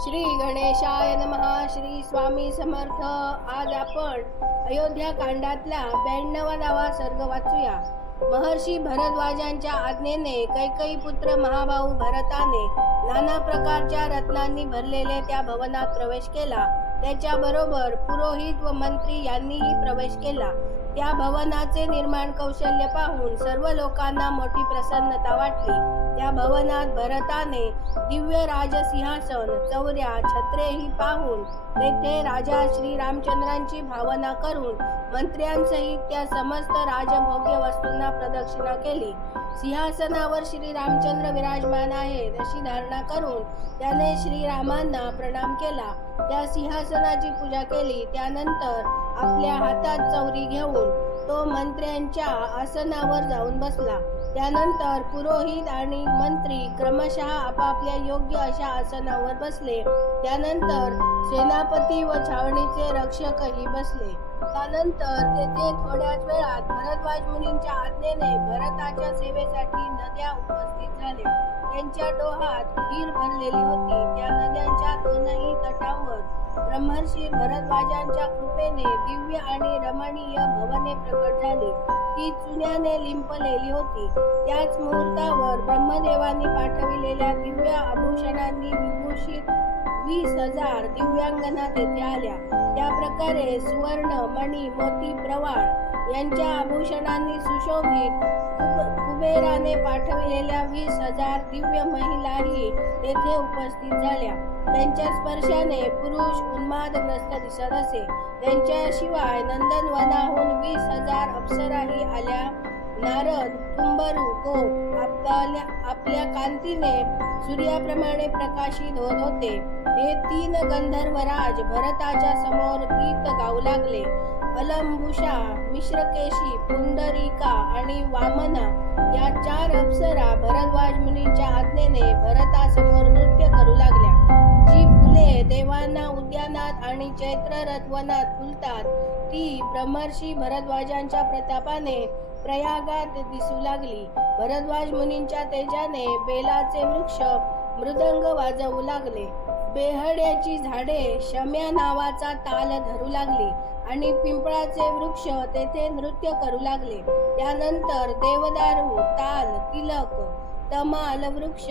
श्री गणेशाय नमः. श्री स्वामी समर्थ. आज आपण अयोध्या कांडातला दावा सर्ग वाचूया. महर्षी भरद्वाजांच्या आज्ञेने कैकई पुत्र महाभाऊ भरताने नाना प्रकारच्या रत्नांनी भरलेले त्या भवनात प्रवेश केला. त्याच्याबरोबर पुरोहित व मंत्री यांनीही प्रवेश केला. त्या भवनाचे निर्माण कौशल्य पाहून सर्व लोकांना मोठी प्रसन्नता वाटली. त्या भवनात भरताने दिव्य राजसिंहासन चौऱ्या छत्रेही पाहून तेथे राजा श्री रामचंद्रांची भावना करून मंत्र्यांसहित त्या समस्त राजभोग्य वस्तूंना प्रदक्षिणा केली. सिंहासनावर श्री रामचंद्र विराजमान आहेत अशी धारणा करून त्याने श्रीरामांना प्रणाम केला. त्या सिंहासनाची पूजा केली. त्यानंतर आपल्या हातात चौरी घेऊन तो मंत्र्यांच्या आसनावर जाऊन बसला. त्यानंतर पुरोहित आणि मंत्री क्रमशः आपापल्या योग्य अशा आसनावर बसले. त्यानंतर सेनापती व छावणीचे रक्षकही बसले. त्यानंतर तेथे थोड्याच वेळात भरद्वाज मुनींच्या आज्ञेने भरताच्या सेवेसाठी नद्या उपस्थित झाल्या. त्यांच्या डोहात खीर भरलेली होती. त्या नद्यांच्या दोनही तटावर ब्रह्मर्षी भरद्वाजांच्या कृपेने दिव्य आणि रमणीय भवने प्रकट झाली. ती चुन्याने लिंपलेली होती. त्याच मुहूर्तावर ब्रह्मदेवांनी पाठविलेल्या दिव्य आभूषणांनी विभूषित वीस हजार दिव्यांगना तेथे आल्या. त्या प्रकारे सुवर्ण मणी मोती प्रवाळ यांच्या आभूषणांनी सुशोभित कुबेराने पाठविलेल्या वीस हजार दिव्य महिलाही तेथे उपस्थित झाल्या. त्यांच्या स्पर्शाने पुरुष उन्मादग्रस्त दिसत असे. त्यांच्याशिवाय नंदनवनाहून वीस हजार अप्सराही आल्या. नारद कुंभरू गोप आपल्या आपल्या कांतीने सूर्याप्रमाणे प्रकाशित होत होते. हे तीन गंधर्वराज भरताच्या समोर गीत गाऊ लागले. अलंबुषा मिश्रकेशी पुंडरिका आणि वामना या चार अप्सरा भरद्वाज मुनींच्या आज्ञेने भरतासमोर नृत्य करू लागल्या. जी फुले देवांना उद्यानात आणि चैत्र रथवनात फुलतात ती ब्रह्मर्षी भरद्वाजांच्या प्रतापाने प्रयागात दिसू लागली. भरद्वाज मुनींच्या तेजाने बेलाचे वृक्ष मृदंग वाजवू लागले. बेहड्याची झाडे शम्या नावाचा ताल धरू लागली आणि पिंपळाचे वृक्ष तेथे नृत्य करू लागले. त्यानंतर देवदारू ताल तिलक तमाल वृक्ष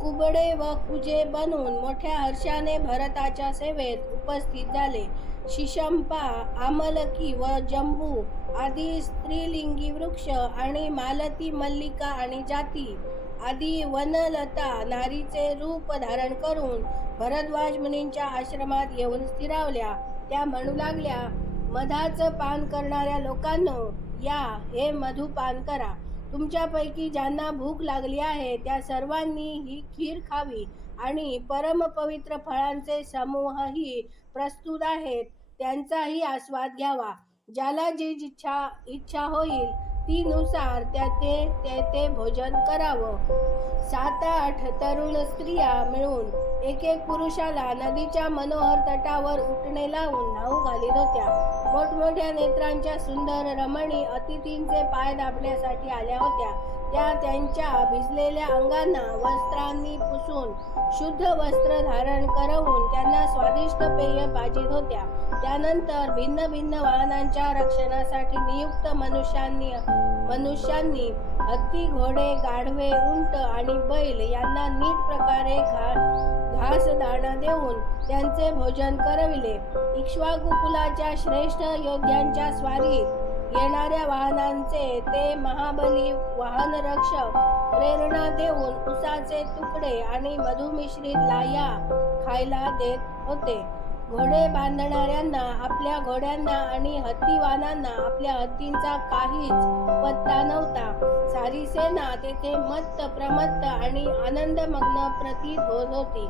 कुबडे व कुजे बनून मोठ्या हर्षाने भरताच्या सेवेत उपस्थित झाले. शिशंपा आमलकी व जंबू आदी स्त्रीलिंगी वृक्ष आणि मालती मल्लिका आणि जाती आदी वनलता नारीचे रूप धारण करून भरद्वाज मुनींच्या आश्रमात येऊन स्थिरावल्या. त्या म्हणू लागल्या मधाचं पान करणाऱ्या लोकांनो या हे मधु पान करा. तुमच्यापैकी ज्यांना भूक लागली आहे त्या सर्वांनी ही खीर खावी. आणि परमपवित्र फळांचे समूहही प्रस्तुत आहेत. त्यांचाही आस्वाद घ्यावा. ज्याला जी इच्छा इच्छा होईल ती नुसार त्या ते ते ते भोजन करावं. सात आठ तरुण स्त्रिया मिळून एक एक पुरुषाला नदीच्या मनोहर तटावर उठणे लावून नाऊ घालीत होत्या. मोठमोठ्या नेत्रांच्या सुंदर रमणी अतिथींचे पाय दाबण्यासाठी आल्या होत्या. त्या त्यांच्या भिजलेल्या अंगांना वस्त्रांनी पुसून शुद्ध वस्त्र धारण करवून त्यांना स्वादिष्ट पेय पाजित होत्या. त्यानंतर भिन्न भिन्न वाहनांच्या रक्षणासाठी नियुक्त मनुष्यांनी मनुष्यांनी हत्ती घोडे गाढवे उंट आणि बैल यांना नीट प्रकारे घा घास दाणा देऊन त्यांचे भोजन करविले. इक्ष्वाकुकुलाच्या श्रेष्ठ योद्ध्यांच्या स्वारीत येणाऱ्या वाहनांचे ते महाबली वाहनरक्षक प्रेरणा देऊन उसाचे तुकडे आणि मधुमिश्रित लाया खायला देत होते. घोडे बांधणाऱ्यांना आपल्या घोड्यांना आणि हत्तीवानांना आपल्या हत्तींचा काहीच पत्ता नव्हता. सारी सेना तेथे मत्त प्रमत्त आणि आनंदमग्न प्रतीत होत होती.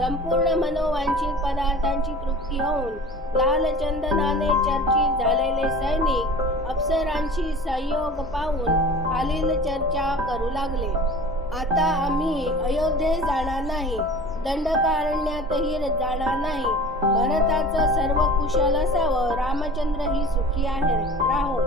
संपूर्ण मनोवांछित पदार्थांची तृप्ती होऊन लालचंदनाने चर्चित झालेले सैनिक अप्सरांशी संयोग पाहून खालील चर्चा करू लागले. आता आम्ही अयोध्येत जाणार नाही. दंडकारण्यातही जाणार नाही. भरताचं सर्व कुशल असावं. रामचंद्र ही सुखी आहे राहो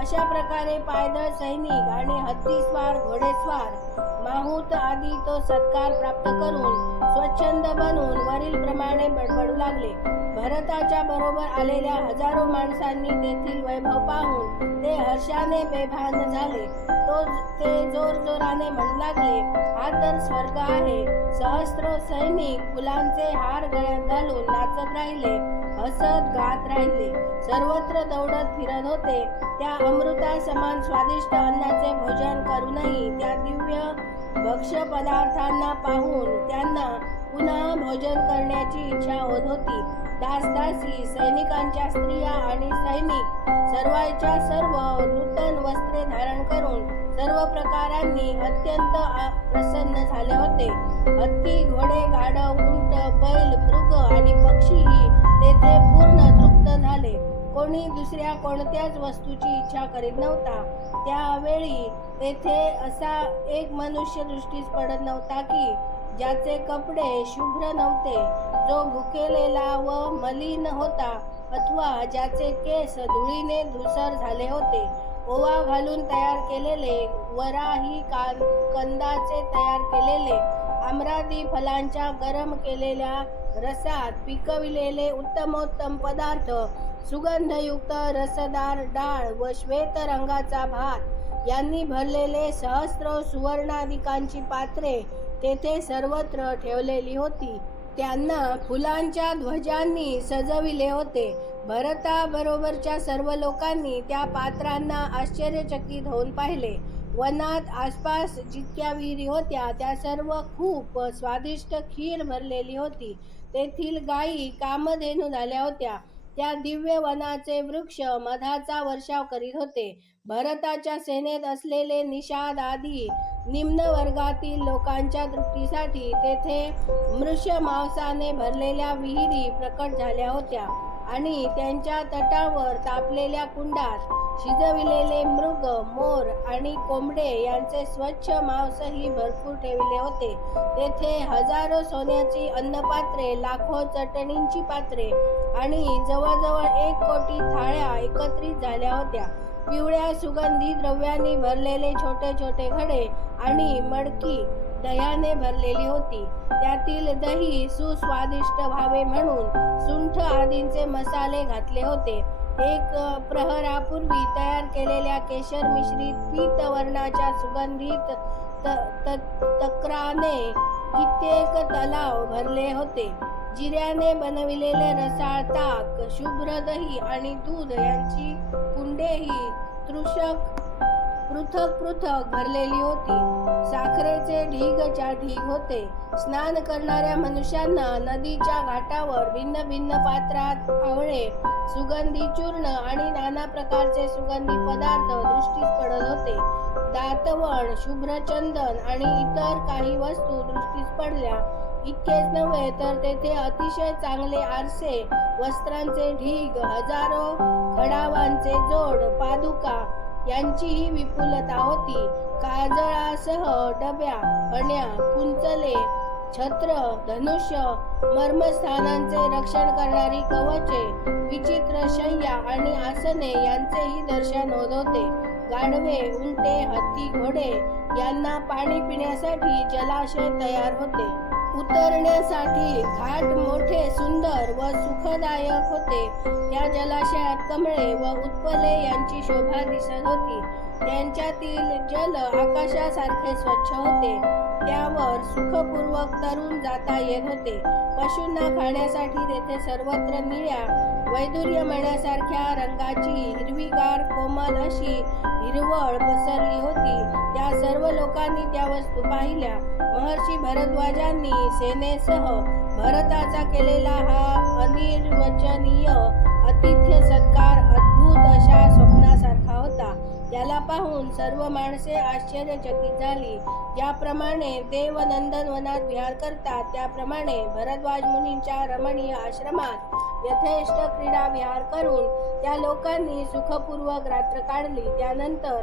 अशा प्रकारे पायदळ सैनिक आणि हत्तीस्वार घोडेस्वार माहूत आदी तो सत्कार प्राप्त करून स्वच्छंद बनून वरील प्रमाणे बडबडू लागले. भरताच्या बरोबर आलेल्या हजारो माणसांनी तेथील वैभव पाहून ते हर्षाने बेभान झाले. तो ते जोर जोराने म्हणू लागले हा तर स्वर्ग आहे. सहस्त्र सैनिक फुलांचे हार गळ्यात घालून नाचत राहिले. हसत गात राहिले. सर्वत्र दौडत फिरत होते. त्या अमृता समान स्वादिष्ट अन्नाचे भोजन करूनही त्या दिव्य भक्ष्य पदार्थांना पाहून त्यांना पुन्हा भोजन करण्याची इच्छा होत होती. दासदासी सैनिकांच्या स्त्रिया आणि सैनिक सर्वांच्या सर्व नूतन वस्त्रे धारण करून सर्व प्रकारांनी अत्यंत प्रसन्न झाले होते. हत्ती घोडे गाढव उंट कोणी दुसऱ्या कोणत्याच वस्तूची इच्छा करीत नव्हता. त्यावेळी तेथे असा एक मनुष्य दृष्टीस पडत नव्हता की ज्याचे कपडे शुभ्र नव्हते जो भुकेलेला व मलिन होता अथवा ज्याचे केस धुळीने धुसर झाले होते. ओवा घालून तयार केलेले वराही कान कंदाचे तयार केलेले आमरादी फलांच्या गरम केलेल्या रसात पिकविलेले उत्तमोत्तम पदार्थ सुगंधयुक्त रसदार डाळ व श्वेत रंगाचा भात यांनी भरलेले सहस्र सुवर्णाधिकांची पात्रे तेथे सर्वत्र ठेवलेली होती. त्यांना फुलांच्या ध्वजांनी सजविले होते. भरताबरोबरच्या सर्व लोकांनी त्या पात्रांना आश्चर्यचकित होऊन पाहिले. वनात आसपास जितक्या विहिरी होत्या त्या सर्व खूप स्वादिष्ट खीर भरलेली होती. तेथील गायी कामधेनू झाल्या होत्या. त्या दिव्य वनाचे वृक्ष मधाचा वर्षाव करीत होते. भरताच्या सेनेत असलेले निषाद आदी निम्न वर्गातील लोकांच्या तृप्तीसाठी तेथे मृष्य मांसाने भरलेल्या विहिरी प्रकट झाल्या होत्या. आणि त्यांच्या तटावर तापलेल्या कुंडात शिजविलेले मृग मोर आणि कोंबडे यांचे स्वच्छ मांसही भरपूर ठेवले होते. तेथे हजारो सोन्याची अन्नपात्रे लाखो चटणींची पात्रे आणि जवळजवळ एक कोटी थाळ्या एकत्रित झाल्या होत्या. पिवळ्या सुगंधी द्रव्यांनी भरलेले छोटे छोटे घडे आणि मडकी दह्याने भरलेली होती. त्यातील दही सुस्वादिष्ट व्हावे म्हणून सुंठ आदींचे मसाले घातले होते. एक प्रहरापूर्वी तयार केलेल्या केशर मिश्रित पीत वर्णाच्या सुगंधित त- त- तक्राने कित्येक तलाव भरले होते. जिऱ्याने बनविलेले रसाळ ताक शुभ्र दही आणि दूध यांची कुंडेही तृषक पृथक पृथक भरलेली होती. साखरेचे ढीगच्या ढीग होते. स्नान करणाऱ्या मनुष्यांना नदीच्या घाटावर भिन्न भिन्न पात्रात आवळे सुगंधी चूर्ण आणि नाना प्रकारचे सुगंधी पदार्थ दृष्टीस पडत होते. दातवण शुभ्रचंदन आणि इतर काही वस्तू दृष्टीस पडल्या. इतकेच नव्हे तर तेथे अतिशय चांगले आरसे वस्त्रांचे ढीग हजारो खडावांचे जोड पादुका यांचीही विपुलता होती. काजळासह डब्या फण्या कुंचले छत्र धनुष्य मर्मस्थानांचे रक्षण करणारी कवचे विचित्र शय्या आणि आसने यांचेही दर्शन होत होते. गाढवे उंटे हत्ती घोडे यांना पाणी पिण्यासाठी जलाशय तयार होते. उतरण्यासाठी घाट मोठे सुंदर व सुखदायक होते. त्या जलाशयात कमळे व उत्पले यांची शोभा दिसत होती. त्यांच्यातील जल आकाशासारखे स्वच्छ होते. त्यावर सुखपूर्वक तरुण जाता येत होते. पशूंना खाण्यासाठी तेथे सर्वत्र निळ्या वैदुर्य मण्यासारख्या रंगाची हिरवीगार कोमल अशी हिरवळ पसरली होती. त्या सर्व लोकांनी त्या वस्तू पाहिल्या. महर्षी भरद्वाजांनी सेनेसह भरताचा केलेला हा अनिर्वचनीय आतिथ्य सत्कार अद्भुत अशा स्वप्नासारखा त्याला पाहून सर्व माणसे आश्चर्यचकित झाली. ज्याप्रमाणे देव नंदनवनात विहार करतात त्याप्रमाणे भरद्वाज मुनींच्या रमणीय आश्रमात यथेष्ट क्रीडा विहार करून त्या लोकांनी सुखपूर्वक रात्र काढली. त्यानंतर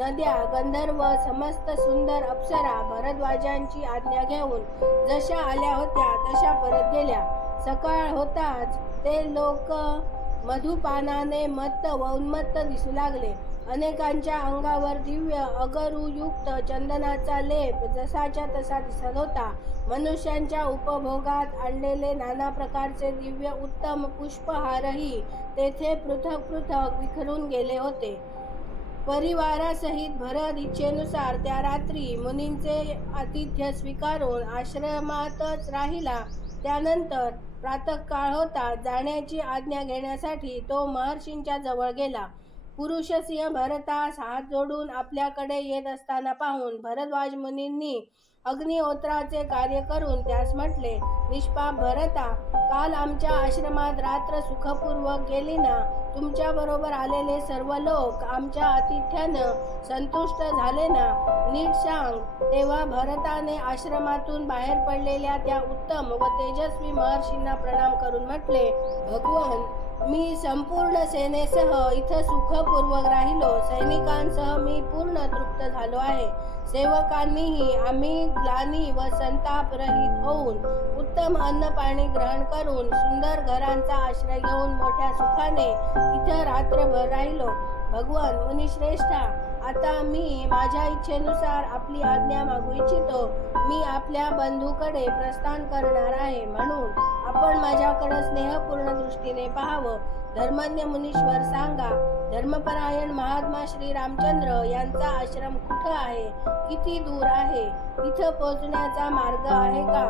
नद्या गंधर्व समस्त सुंदर अप्सरा भरद्वाजांची आज्ञा घेऊन जशा आल्या होत्या तशा परत गेल्या. सकाळ होताच ते लोक मधुपानाने मत्त व उन्मत्त दिसू लागले. अनेकांच्या अंगावर दिव्य अगरुयुक्त चंदनाचा लेप जसाच्या तसा दिसत होता. मनुष्यांच्या उपभोगात आणलेले नाना प्रकारचे दिव्य उत्तम पुष्पहारही तेथे पृथक पृथक विखरून गेले होते. परिवारासहित भरत इच्छेनुसार त्या रात्री मुनींचे आतिथ्य स्वीकारून आश्रमातच राहिला. त्यानंतर प्रातःकाळ होता जाण्याची आज्ञा घेण्यासाठी तो महर्षींच्या जवळ गेला. पुरुषसिंह भरतास हात जोडून आपल्याकडे येत असताना पाहून भरद्वाज मुनींनी अग्निहोत्राचे कार्य करून त्यास म्हटले निष्पाप भरता काल आमच्या आश्रमात रात्र सुखपूर्वक गेली ना? तुमच्या बरोबर आलेले सर्व लोक आमच्या आतिथ्यानं संतुष्ट झाले ना? नीट सांग. तेव्हा भरताने आश्रमातून बाहेर पडलेल्या त्या उत्तम व तेजस्वी महर्षींना प्रणाम करून म्हटले भगवान मी संपूर्ण सेनेसह इथं सुखपूर्वक राहिलो. सैनिकांसह मी पूर्ण तृप्त झालो आहे. सेवकांनीही आम्ही ग्लानी व संताप रहित होऊन उत्तम अन्न पाणी ग्रहण करून सुंदर घरांचा आश्रय घेऊन मोठ्या सुखाने इथं रात्रभर राहिलो. भगवान मुनिश्रेष्ठा आता मी माझ्या इच्छेनुसार आपली आज्ञा मागू इच्छितो. मी आपल्या बंधूकडे प्रस्थान करणार आहे म्हणून आपण माझ्याकडे स्नेहपूर्ण दृष्टीने पाहावं. धर्मज्ञ मुनीश्वर सांगा धर्मपरायण महात्मा श्री रामचंद्र यांचा आश्रम कुठं आहे? किती दूर आहे? इथं पोहोचण्याचा मार्ग आहे का?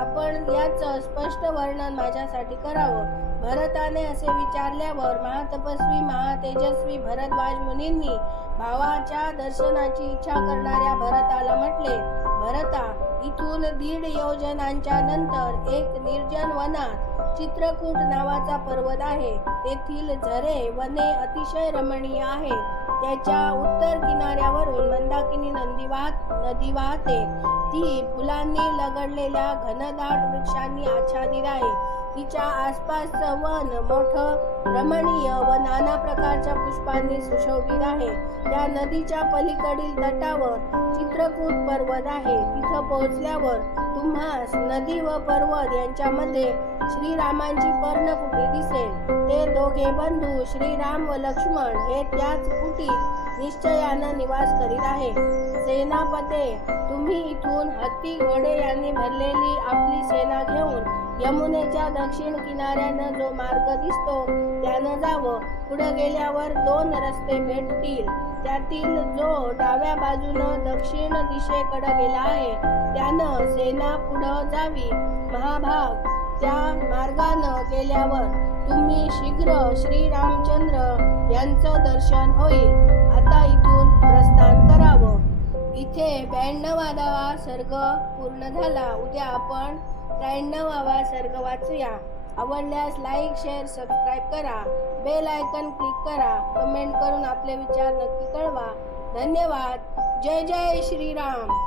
आपण याचं स्पष्ट वर्णन माझ्यासाठी करावं. भरताने असे विचारल्यावर महातपस्वी महातेजस्वी भरद्वाज मुनींनी भावाच्या दर्शनाची इच्छा करणाऱ्या भरताला म्हटले भरता इथून दीड योजनांच्या नंतर एक निर्जन वनात चित्रकूट नावाचा पर्वत आहे. तेथील झरे वने अतिशय रमणीय आहेत. त्याच्या उत्तर किनाऱ्यावरून मंदाकिनी नदी वाहत नदी वाहते. ती फुलांनी लगडलेल्या घनदाट वृक्षांनी आच्छादित आहे. तिच्या आसपासचं वन मोठं रमणीय व नाना प्रकारच्या पुष्पांनी सुशोभित आहे. त्या नदीच्या पलीकडील तटावर चित्रकूट पर्वत आहे. तिथं पोहोचल्यावर तुम्हास नदी व पर्वत यांच्यामध्ये श्रीरामांची पर्णकुटी दिसेल. ते दोघे बंधू श्रीराम व लक्ष्मण हे त्याच कुटीत निश्चयानं निवास करीत आहे. सेनापते तुम्ही इथून हत्ती घोडे यांनी भरलेली आपली सेना घेऊन यमुनेच्या दक्षिण किनाऱ्यानं जो मार्ग दिसतो त्यानं जावं. पुढे गेल्यावर दोन रस्ते भेटतील. त्यातील जो डाव्या बाजूनं दक्षिण दिशेकडे गेला आहे त्यानं सेना पुढं जावी. महाभाग. त्या मार्गानं गेल्यावर तुम्ही शीघ्र श्री रामचंद्र यांचं दर्शन होईल. आता इथून प्रस्थान करावं. इथे ब्याण्णवावा सर्ग पूर्ण झाला. उद्या आपण त्र्याण्णवावा सर्ग वाचूया. आवडल्यास लाईक शेअर सबस्क्राईब करा. बेल आयकन क्लिक करा. कमेंट करून आपले विचार नक्की कळवा. धन्यवाद. जय जय श्रीराम.